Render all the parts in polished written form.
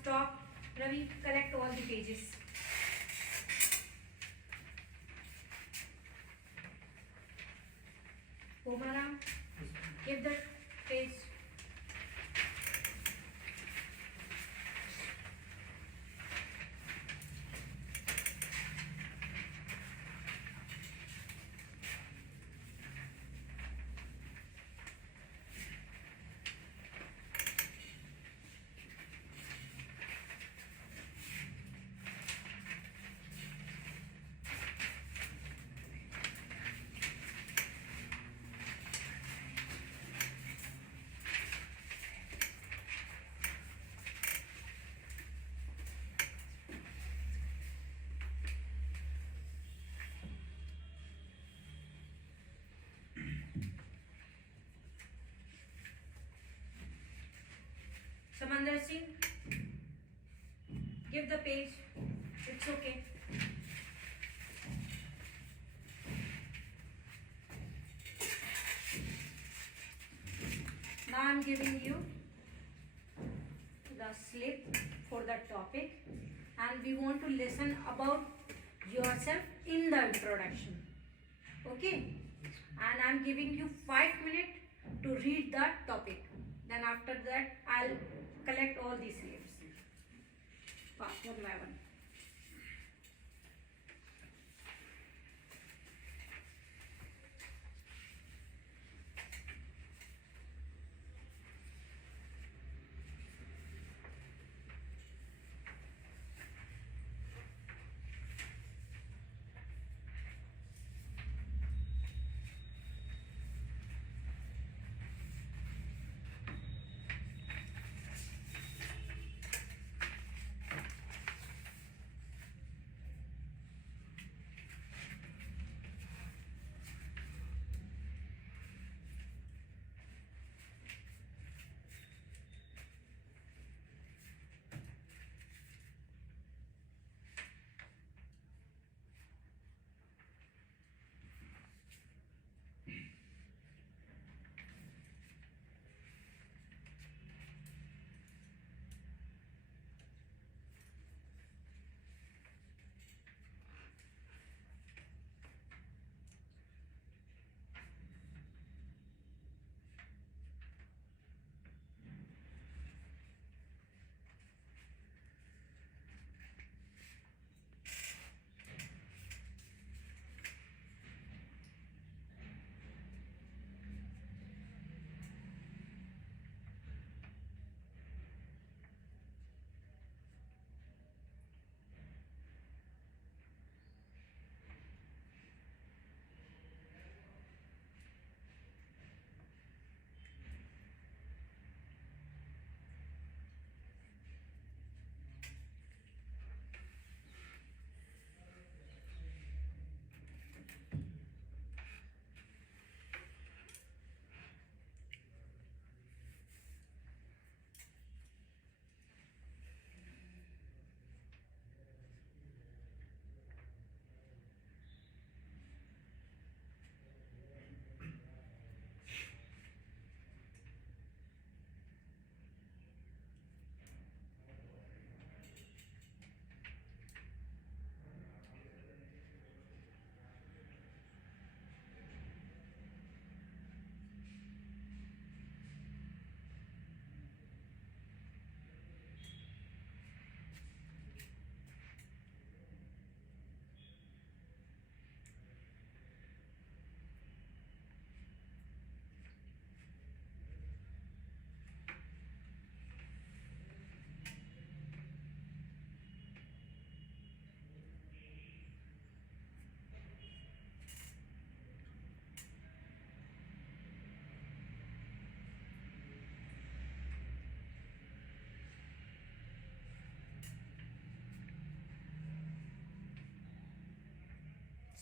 stop. Ravi, collect all the pages. Pomaram, give the page. Samandar Singh, give the page. It's okay. Now I am giving you the slip for the topic, and we want to listen about yourself in the introduction. Okay? And I am giving you 5 minutes to read the topic. Then after that, I'll collect all these slips. One by one.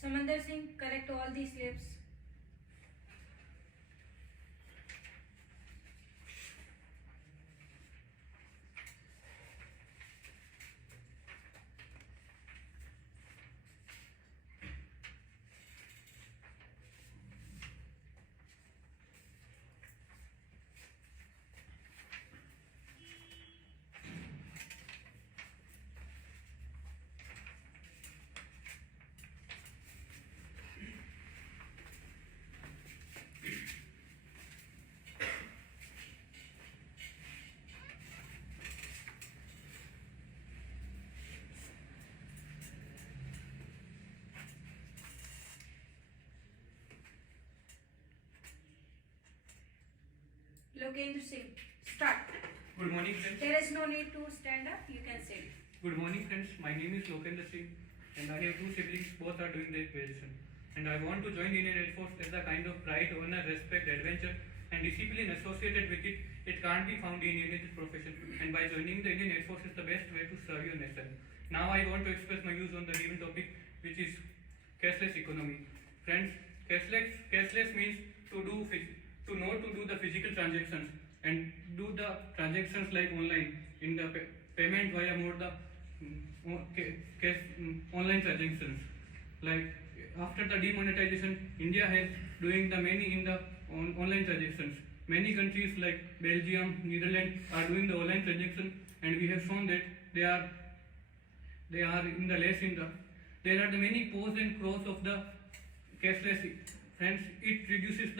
Samandar Singh, collect all these slips. Lokendra Singh, start. Good morning, friends. There is no need to stand up, you can sit. Good morning, friends. My name is Lokendra Singh, and I have two siblings. Both are doing their graduation, and I want to join Indian Air Force as a kind of pride, honor, respect, adventure, and discipline associated with it. It can't be found in any other profession, and by joining the Indian Air Force is the best way to serve your nation. Now I want to express my views on the given topic, which is cashless economy. Friends, cashless means to know to do the physical transactions and do the transactions like online in the payment via more the online transactions. Like after the demonetization, India has doing the many in the online transactions. Many countries like Belgium, Netherlands are doing the online transaction, and we have shown that they are in the less in the. There are the many pros and pros of the cashless. Friends, it reduces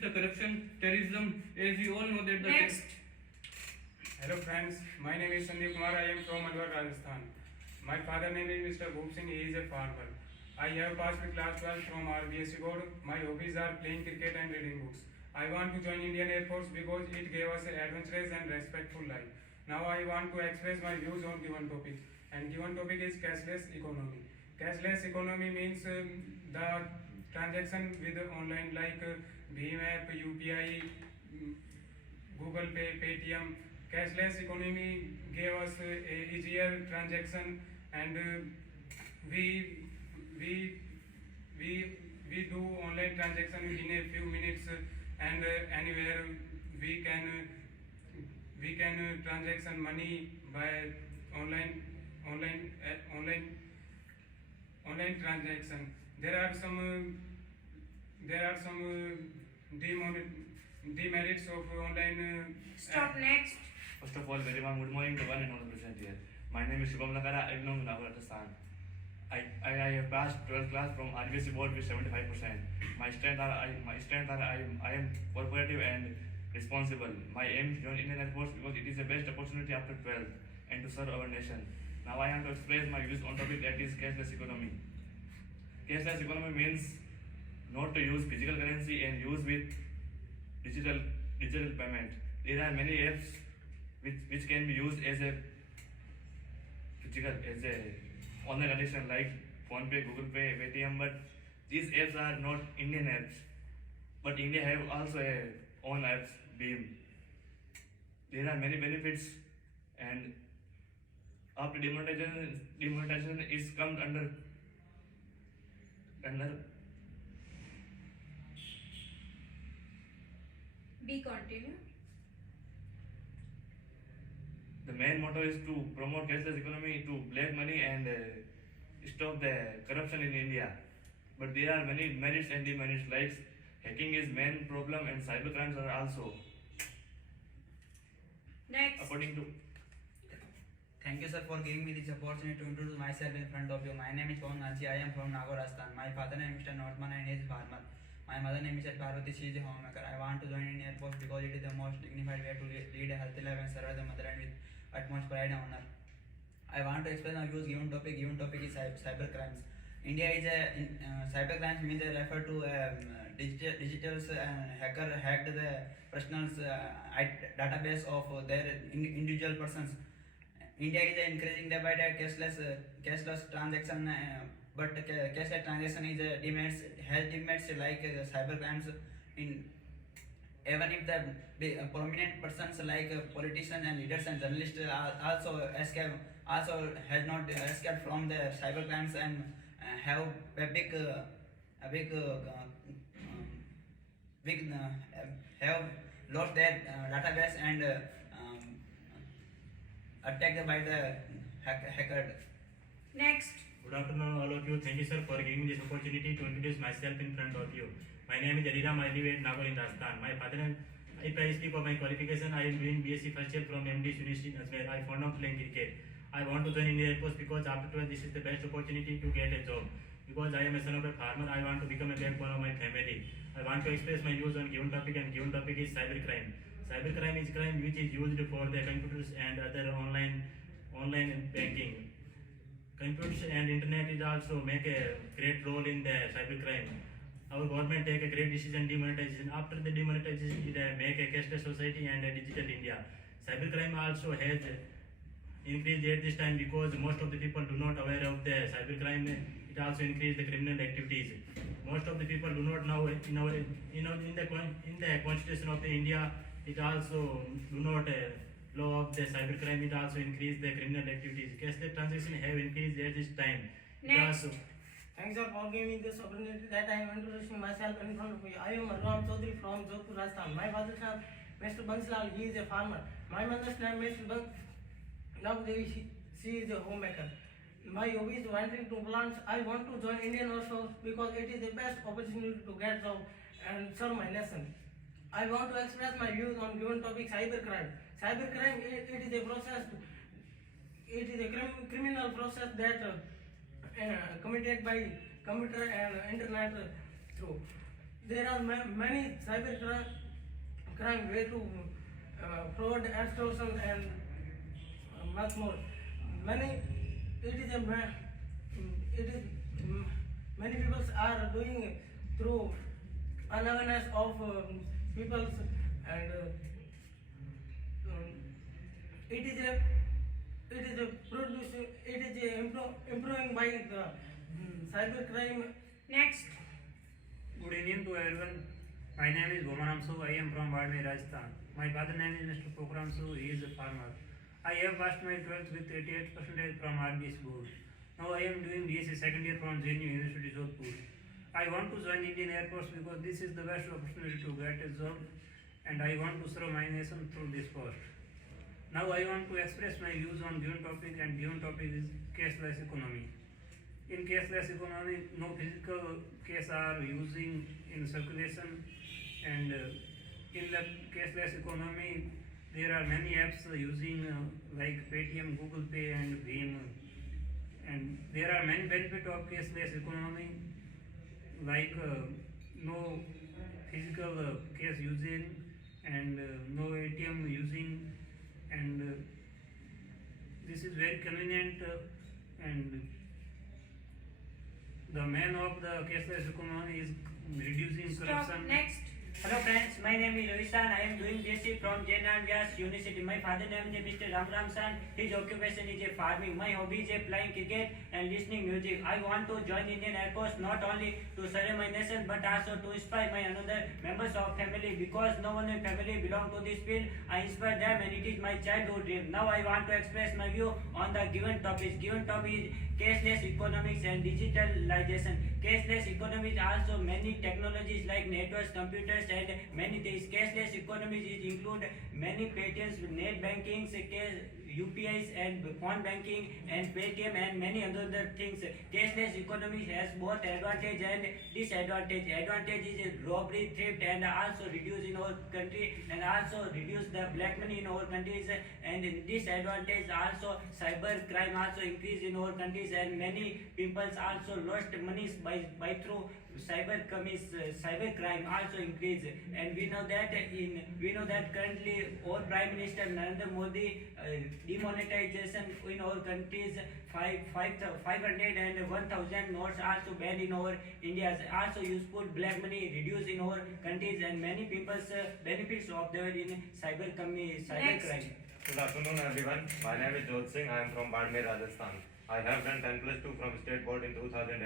the corruption, terrorism, as we all know that the Next. Hello friends, my name is Sandeep Kumar. I am from Alwar, Rajasthan. My father name is Mr. Bhoop Singh. He is a farmer. I have passed with class 12 from RBSC board. My hobbies are playing cricket and reading books. I want to join Indian Air Force because it gave us an adventurous and respectful life. Now I want to express my views on given topic. And given topic is cashless economy. Cashless economy means the transaction with online like Bhim app, UPI, Google Pay, Paytm. Cashless economy gave us a easier transaction, and we do online transaction in a few minutes, and anywhere we can transaction money by online transaction. There are some demerits of online. Stop. Next. First of all, very warm good morning to one and all present here. My name is Shubham Lakara. I belong to Nagaur, Rajasthan. I have passed 12th class from RBSC board with 75%. My strength are I am cooperative and responsible. My aim is to join Indian Air Force because it is the best opportunity after 12th and to serve our nation. Now I want to express my views on topic that is cashless economy. Cashless economy means not to use physical currency and use with digital payment. There are many apps which can be used as a online transaction like PhonePe, Google Pay, Paytm, but these apps are not Indian apps. But India have also a own apps, Beam. There are many benefits, and after demonetization is comes under Be continue. the main motto is to promote cashless economy to black money and stop the corruption in India. But there are many merits and demerits, like hacking is main problem and cyber crimes are also. Next. According to Thank you, sir, for giving me this opportunity to introduce myself in front of you. My name is Pawan Ganchi. I am from Nagaur, Rajasthan. My father name is Mr. Northman and he is farmer. My mother name is Parvati. She is a homemaker. I want to join in Air Force because it is the most dignified way to lead a healthy life and serve the motherland with utmost pride and honor. I want to explain my views. Given topic is cyber crimes. India is a cyber crimes means they refer to digitals hacker hacked the person's database of their individual persons. India is increasing day by day cashless transaction, but cashless transaction is has demerits like cyber crimes. In even if the prominent persons like politicians and leaders and journalists also has not escaped from the cyber crimes and have a big have lost their database and attacked by the hacker. Next. Good afternoon, all of you. Thank you, sir, for giving me this opportunity to introduce myself in front of you. My name is Ariram. I live at Nagaur in Rajasthan. My father and if I speak of my qualification, I am doing BSc first year from MD University as well. I found out playing cricket. I want to join Indian Air Force because after 12 this is the best opportunity to get a job. Because I am a son of a farmer, I want to become a backbone of my family. I want to express my views on given topic, and given topic is cybercrime. Cybercrime is crime which is used for the computers and other online banking. Computers and internet is also make a great role in the cybercrime. our government take a great decision, demonetization. After the demonetization, it make a cashless society and a digital India. Cybercrime also has increased at this time because most of the people do not aware of the cybercrime. It also increased the criminal activities. Most of the people do not know in the constitution of the India. It also do not law of the cybercrime. It also increased the criminal activities. Cashless transaction have increased at this time. It Next. also Thanks sir for giving me this opportunity that I am introducing myself in front of you. I am Ram Chaudhary from Jodhpur, Rajasthan. My father's name Mr. Bansilal, he is a farmer. My mother's name Mr. Navdevi, she is a homemaker. My hobby is wandering to plants. I want to join Indian Air Force because it is the best opportunity to get job and serve my nation. I want to express my views on given topic cybercrime. Cybercrime, it is a process, it is a criminal process that committed by computer and internet through. There are many cybercrime way to fraud, extortion and much more. Many people are doing through unawareness of people's and improving by the cybercrime. Next. Good evening to everyone. My name is Gomanam Su. I am from Badme, Rajasthan. My father name is Mr. Pokram Su. He is a farmer. I have passed my 12th with 88% from RBS board. Now I am doing BSc second year from JNU University, Jodhpur. I want to join Indian Air Force because this is the best opportunity to get a job and I want to serve my nation through this post. Now I want to express my views on given topic, and given topic is cashless economy. In cashless economy, no physical cash are using in circulation, and in the cashless economy, there are many apps using like Paytm, Google Pay, and Bhim, and there are many benefits of cashless economy, like no physical cash using and no ATM using, and this is very convenient and the main of the cashless economy is reducing Stop. corruption. Next. Hello friends, my name is Ravishan. I am doing BSc from Jainan Vyas University. My father name is Mr. Ramsan. His occupation is a farming. My hobby is playing cricket and listening music. I want to join Indian Air Force not only to serve my nation but also to inspire my another members of family, because no one in family belong to this field. I inspire them and it is my childhood dream. Now I want to express my view on the given topics. Given topic is cashless economics and digitalization. Cashless economy is also many technologies like networks, computers, and many things. Cashless economy is include many patents, net bankings, UPIs and phone banking and Paytm and many other things. Cashless economy has both advantage and disadvantage. Advantage is robbery, theft, and also reduce in our country and also reduce the black money in our countries. And disadvantage also cyber crime also increase in our countries, and many people also lost money by through cyber crime also increase. And we know that currently our Prime Minister Narendra Modi demonetization in our countries 500 and 1000 notes also banned in our India. Also useful black money reduced in our countries, and many people's benefits of there in cyber crime. Good afternoon everyone. My name is Jodh Singh. I am from Badme, Rajasthan. I have done 10+2 from state board in 2018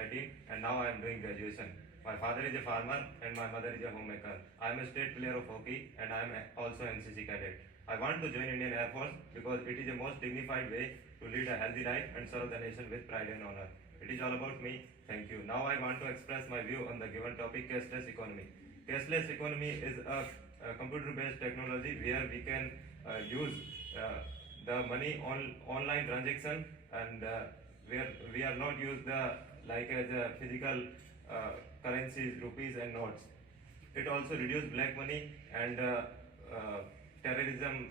and now I am doing graduation. My father is a farmer and my mother is a homemaker. I am a state player of hockey and I am also NCC cadet. I want to join Indian Air Force because it is the most dignified way to lead a healthy life and serve the nation with pride and honor. It is all about me. Thank you. Now I want to express my view on the given topic, cashless economy. Cashless economy is a computer-based technology where we can use the money on online transaction, and where we are not use the like as a physical currencies, rupees and notes. It also reduce black money and terrorism,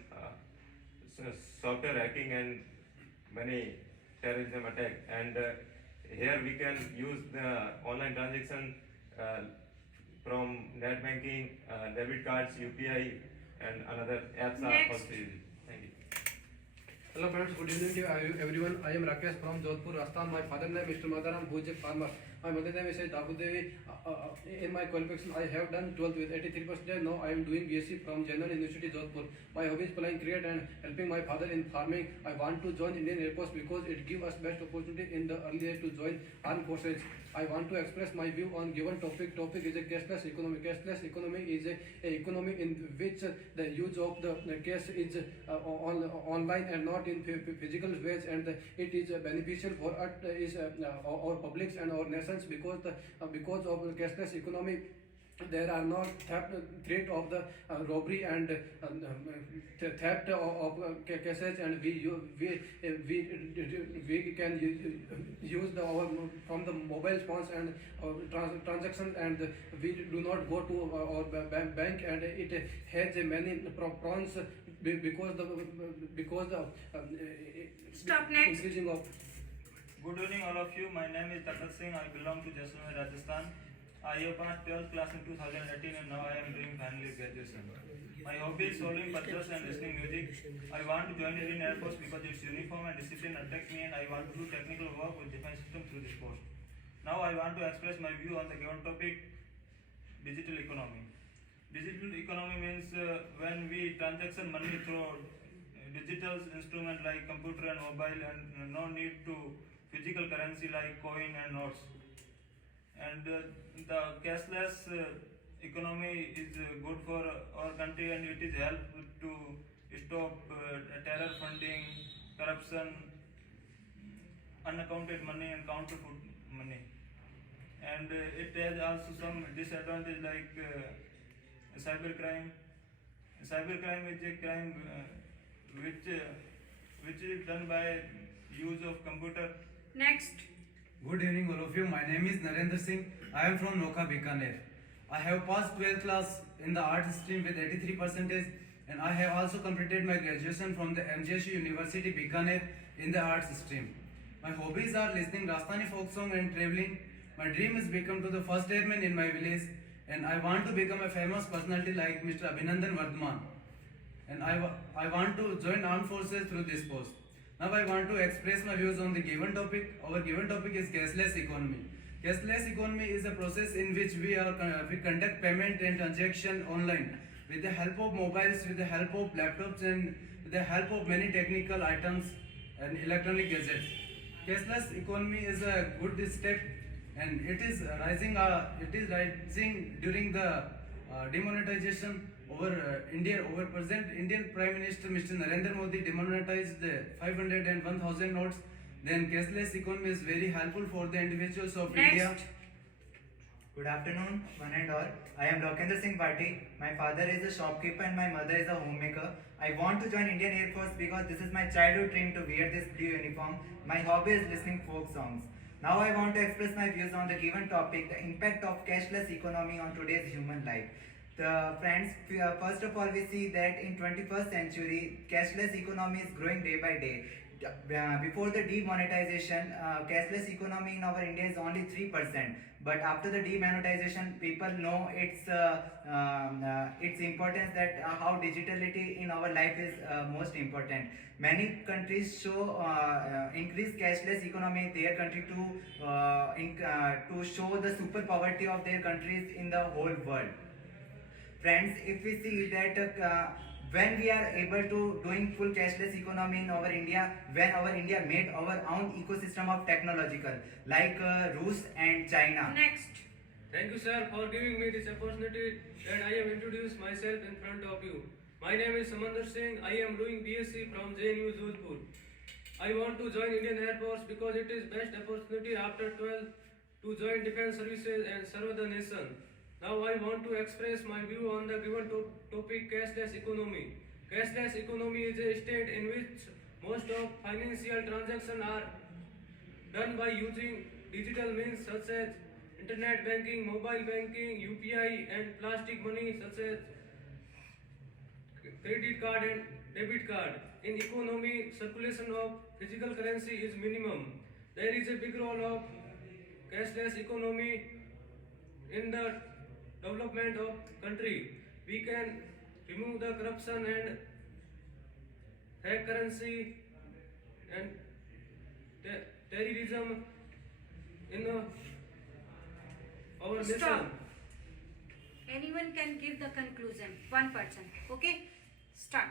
software hacking and many terrorism attack. And here we can use the online transaction from net banking, debit cards, UPI and another apps are Next. also used. Thank you. Hello friends, good evening to everyone. I am Rakesh from Jodhpur, Rajasthan. My father name is Mr. Madaram, who is a farmer. My mother name is Dabu Devi. In my qualification, I have done 12th with 83%. Now I am doing BSc from General University Jodhpur. My hobby is playing cricket and helping my father in farming. I want to join Indian Air Force because it gives us best opportunity in the early age to join armed forces. I want to express my view on given topic. Topic is a cashless economy. Cashless economy is a economy in which the use of the cash is online and not in physical ways, and it is beneficial for us is our publics and our nations because of cashless economy. There are not threat of the robbery and theft of cases, and we can use our from the mobile phones and transactions, and we do not go to our bank, and it has many pros because the Stop next. increasing of. Good evening, all of you. My name is Takat Singh. I belong to Jaisalmer, Rajasthan. I have passed 12th class in 2018 and now I am doing final year graduation. My hobby is solving puzzles and listening music. I want to join Indian Air Force because its uniform and discipline attract me, and I want to do technical work with defense system through this post. Now I want to express my view on the given topic, digital economy. Digital economy means when we transaction money through digital instrument like computer and mobile, and no need to physical currency like coin and notes. And the cashless economy is good for our country, and it is help to stop terror funding, corruption, unaccounted money and counterfeit money. And it has also some disadvantage like cybercrime. Cybercrime is a crime which is done by use of computer. Next. Good evening, all of you. My name is Narendra Singh. I am from Noka, Bikaner. I have passed 12th class in the art stream with 83%, and I have also completed my graduation from the MGSU University, Bikaner, in the arts stream. My hobbies are listening Rajasthani folk song and traveling. My dream is become to the first airman in my village, and I want to become a famous personality like Mr. Abhinandan Vardhaman. And I want to join armed forces through this post. Now I want to express my views on the given topic. Our given topic is cashless economy. Cashless economy is a process in which we conduct payment and transaction online with the help of mobiles, with the help of laptops, and with the help of many technical items and electronic gadgets. Cashless economy is a good step, and it is rising. During the demonetization over India. Over present Indian Prime Minister Mr. Narendra Modi demonetized 500 and 1000 notes. Then cashless economy is very helpful for the individuals of India. Good afternoon, one and all. I am Lokendra Singh Bhatti. My father is a shopkeeper and my mother is a homemaker. I want to join Indian Air Force because this is my childhood dream to wear this blue uniform. My hobby is listening folk songs. Now I want to express my views on the given topic, the impact of cashless economy on today's human life. Friends, first of all, we see that in 21st century, cashless economy is growing day by day. Before the demonetization, cashless economy in our India is only 3%. But after the demonetization, people know its importance, that how digitality in our life is most important. Many countries show increased cashless economy in their country to show the super poverty of their countries in the whole world. Friends, if we see that when we are able to doing full cashless economy in our India, when our India made our own ecosystem of technological like Rus and China. Next. Thank you, sir, for giving me this opportunity that I have introduced myself in front of you. My name is Samandar Singh. I am doing BSc from JNU Jodhpur. I want to join Indian Air Force because it is best opportunity after 12 to join defense services and serve the nation. Now I want to express my view on the given topic, cashless economy. Cashless economy is a state in which most of financial transactions are done by using digital means such as internet banking, mobile banking, UPI, and plastic money such as credit card and debit card. In economy, circulation of physical currency is minimum. There is a big role of cashless economy in the development of country. We can remove the corruption and fake currency and terrorism in the our Stop. nation. Anyone can give the conclusion. One person. Okay? Start.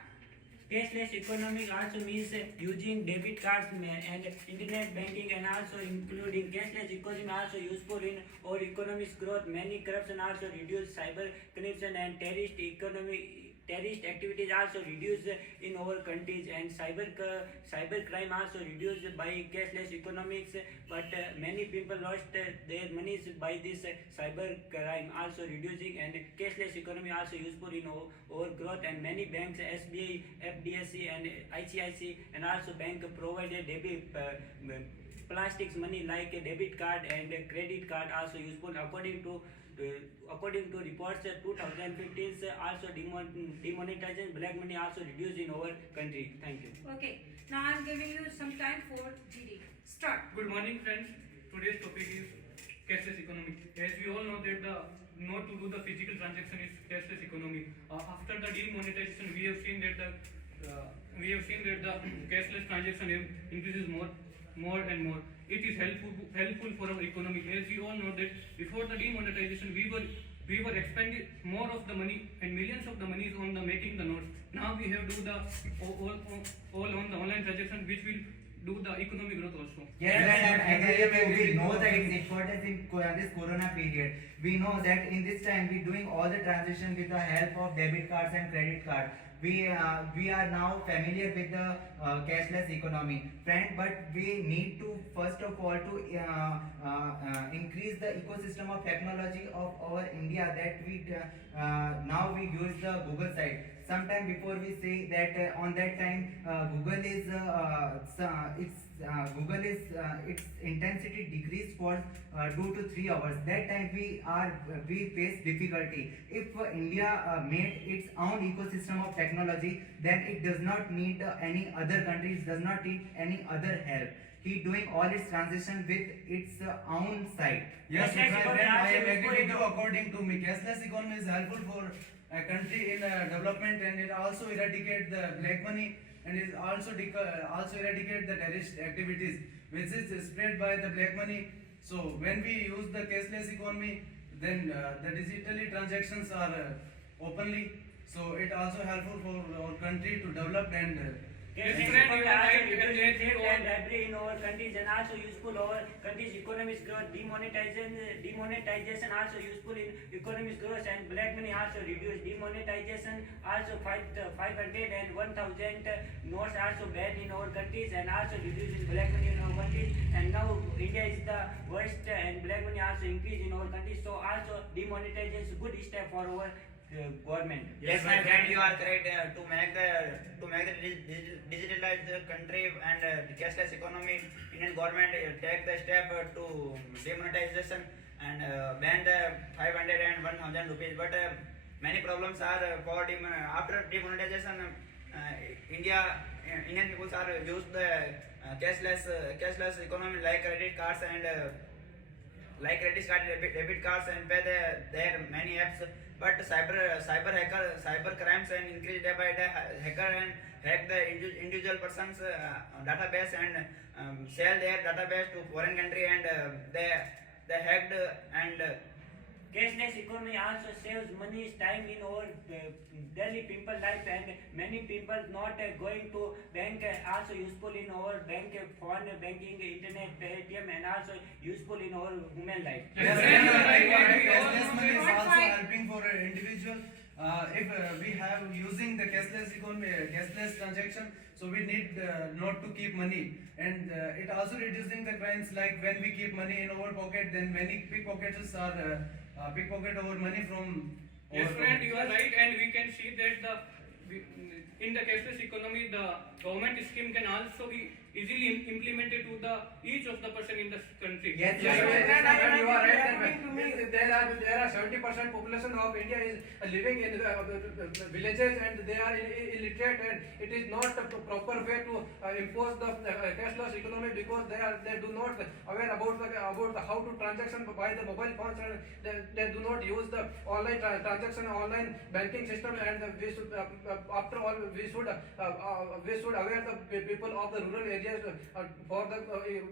Cashless economy also means using debit cards and internet banking, and also including cashless economy also useful in our economy's growth. Many corruption also reduce, cyber corruption and terrorist activities also reduce in our countries, and cyber crime also reduced by cashless economics. But many people lost their monies by this cyber crime also reducing, and cashless economy also useful in our growth. And many banks, SBI, FDSC and ICIC and also bank provided debit plastics money like a debit card and a credit card also useful. According to reports, 2015 also demonetization black money also reduced in our country. Thank you. Okay. Now I am giving you some time for GD. Start. Good morning, friends. Today's topic is cashless economy. As we all know that the not to do the physical transaction is cashless economy. After the demonetization, we have seen that the cashless transaction increases more and more. It is helpful for our economy. As we all know that before the demonetization, we were expending more of the money and millions of the monies on the making the notes. Now we have do the all on the online transaction, which will do the economic growth also. Yes, and we know that its importance in this corona period. We know that in this time we doing all the transaction with the help of debit cards and credit cards. We are now familiar with the cashless economy, friend. But we need to first of all to increase the ecosystem of technology of our India. That we now we use the Google site. Sometime before we say that on that time Google is its intensity decreased for 2 to 3 hours. That time we face difficulty. If India made its own ecosystem of technology, then it does not need any other countries, does not need any other help. He doing all its transition with its own site. Yes, my friend, I am agree with you. According to me, cashless economy is helpful for a country in development, and it also eradicate the black money, and it also eradicate the terrorist activities which is spread by the black money. So when we use the cashless economy, then the digitally transactions are openly. So it also helpful for our country to develop and. Cashless economy also reduces theft and robbery in our countries, and also useful our country's economic growth. Demonetization also useful in economic growth, and black money also reduced. Demonetization also 500 and 1,000 notes also banned in our countries, and also reducing black money in our countries. And now India is the worst, and black money also increased in our countries. So also demonetization is a good step for our government. Yes, my friend, you are correct. To make the digitalized country and the cashless economy, Indian government take the step to demonetization and ban the 500 and 1,000 rupees. But many problems are for after demonetization. Indian people are used the cashless economy like credit cards and debit cards and pay their many apps. But cyber crimes and increased day by day. Hacker and hack the individual person's database and sell their database to foreign country, and they hacked and cashless economy also saves money, time in our daily people life, and many people not going to bank also useful in our bank phone banking, internet, ATM, and also useful in our human life. Cashless money is also helping for an individual. If we have using the cashless economy, cashless transaction, so we need not to keep money, and it also reducing the crimes. Like when we keep money in our pocket, then many pickpockets are pickpocket our money from. Yes, friend, you are right, and we can see that in the cashless economy, the government scheme can also be easily implemented to each of the person in the country. Yes, you are right. There are 70% population of India is living in the villages, and they are illiterate, and it is not a proper way to impose the cashless economy, because they do not aware about how to transaction by the mobile phones, and they do not use the online transaction, online banking system, and we should after all we should aware the people of the rural area measures for the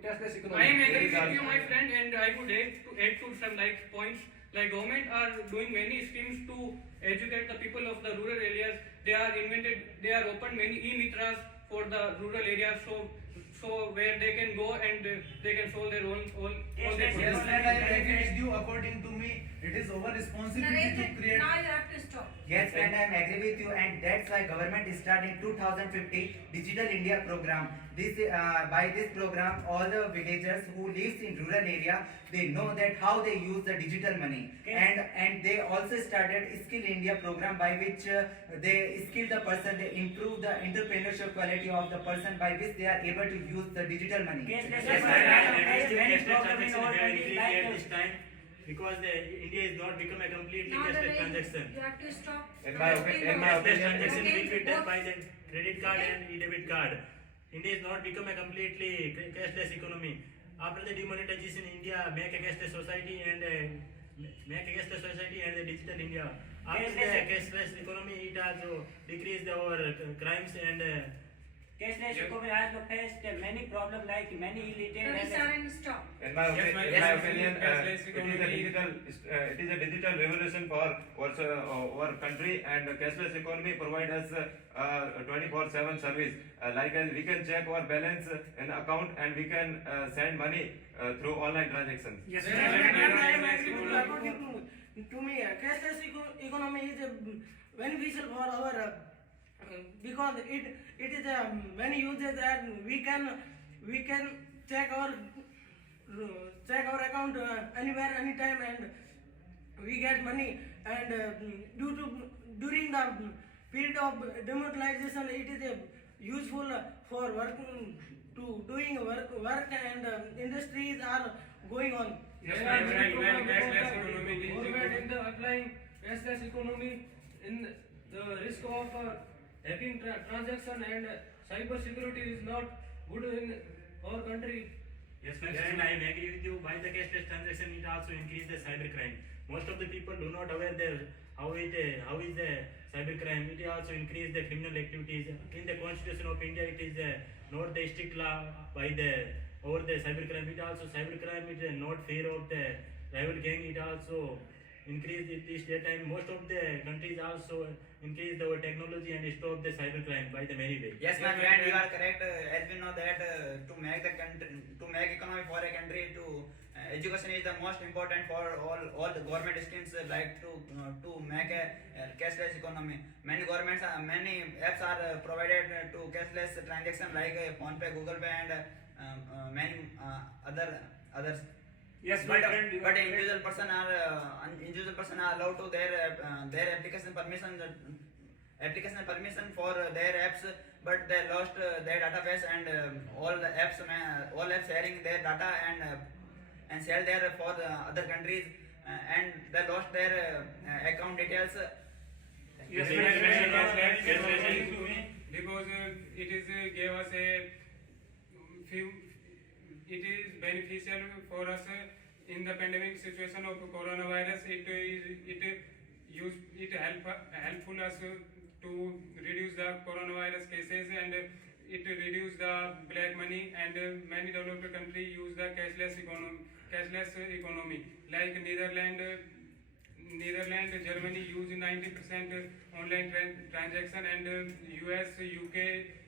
cashless economy. I am agree with you, my friend, and I would add to some like points. Like government are doing many schemes to educate the people of the rural areas. They are opened many e-mitras for the rural areas. So where they can go and they can solve their own all their Yes, problems. and I agree with you. According to me, it is our responsibility to create. Now you have to stop. Yes, and I am agree with you, and that's why government started 2050 Digital India program. By this program, all the villagers who lives in rural area, they know that how they use the digital money, and they also started Skill India program by which they skill the person, they improve the entrepreneurship quality of the person by which they are able to use the digital money. Because India is not become a completely Now the cashless rain, transaction. you have to stop. In my Cashless opinion, transaction will be done Okay. by the credit card and e-debit card. India is not become a completely cashless economy. After the demonetization, India make a cashless society and the digital India. After the cashless economy, it also decreased our crimes and. Cashless economy has faced many problems like many illiterate Ravi Saran, stop. in my opinion, cashless it economy. is a digital revolution for our country, and cashless economy provide us 24/7 service. We can check our balance in account, and we can send money through online transactions. Yes, according to me, cashless economy is beneficial for our because it is many uses, and we can check our account anywhere, anytime, and we get money. And during the period of demonetization, it is useful for doing work, and industries are going on. Yes, my friend, when cashless economy is Government in the applying cashless economy in the risk of hacking transaction and cyber security is not good in our country. Yes, my friend, I am agree with you. By the cashless transaction, it also increase the cyber crime. Most of the people do not aware how is the cyber crime. It also increase the criminal activities. In the Constitution of India, it is not the strict law by over the cyber crime. It also cyber crime is not fear of the rival gang. It also increase it this time. Most of the countries also increase our technology and stop the cyber crime by the many ways. Yes, my friend, you are correct. As we know that to make economy for a country, education is the most important for all the government schemes like to make a cashless economy. Many apps are provided to cashless transaction like PhonePe, Google Pay, and many others. Yes, my friend. But individual person are allowed to their application permission for their apps, but they lost their database, and all apps sharing their data and sell there for the other countries, and they lost their account details. Yes, because it is gave us a few. It is beneficial for us in the pandemic situation of coronavirus. It helpful us to reduce the coronavirus cases, and it reduce the black money, and many developed countries use the cashless economy like Netherlands, Germany use 90% online transaction, and US, UK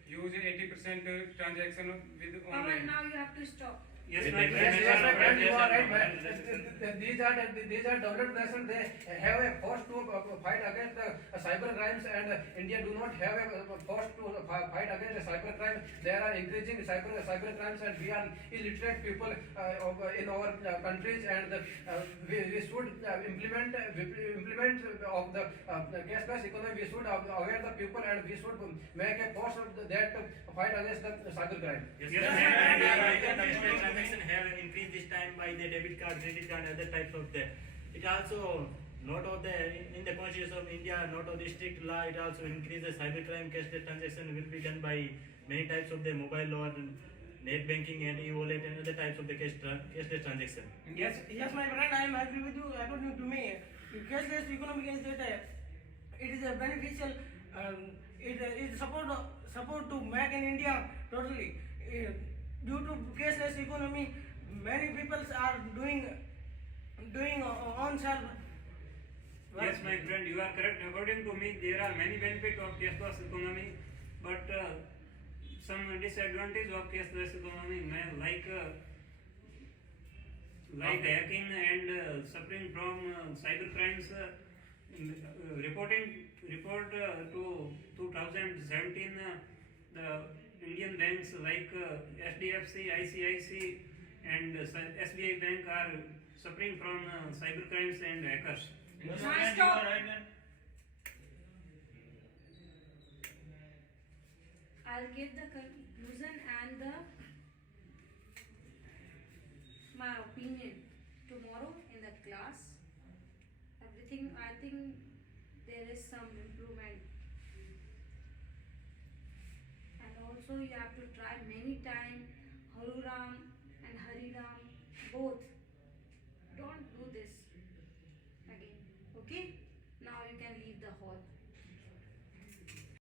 use 80% transaction with Pawan, online. now you have to stop. Yes, Yes, my my friend. friend, you are right. These are developed nations. They have a force to fight against cyber crimes, and India do not have a force to fight against cyber crime. There are increasing cyber crimes, and we are illiterate people in our countries, and we should implement of the cashless economy. We should aware the people, and we should make a force that fight against the cyber crime. Yes, have increased this time by the debit card, credit card, other types of the. It also not of the in the Constitution of India, not of the strict law. It also increase the cyber crime. Cashless transaction will be done by many types of the mobile or net banking and e-wallet and other types of the cashless transaction. Yes, my friend, I am agree with you. According to me, cashless economy is that it is a beneficial. It support to make in India totally. due to cashless economy, many people are doing on self. Yes, my friend, you are correct. According to me, there are many benefits of cashless economy, but some disadvantage of cashless economy, like hacking and suffering from cyber crimes. Report to 2017, the Indian banks like SDFC, ICIC, and SBI Bank are suffering from cyber crimes and hackers. Nice talk. I'll give the conclusion and my opinion tomorrow in the class. Everything, I think there is some improvement. And also you have to try many times. Haruram and Hariram both. Don't do this again. Okay? Now you can leave the hall.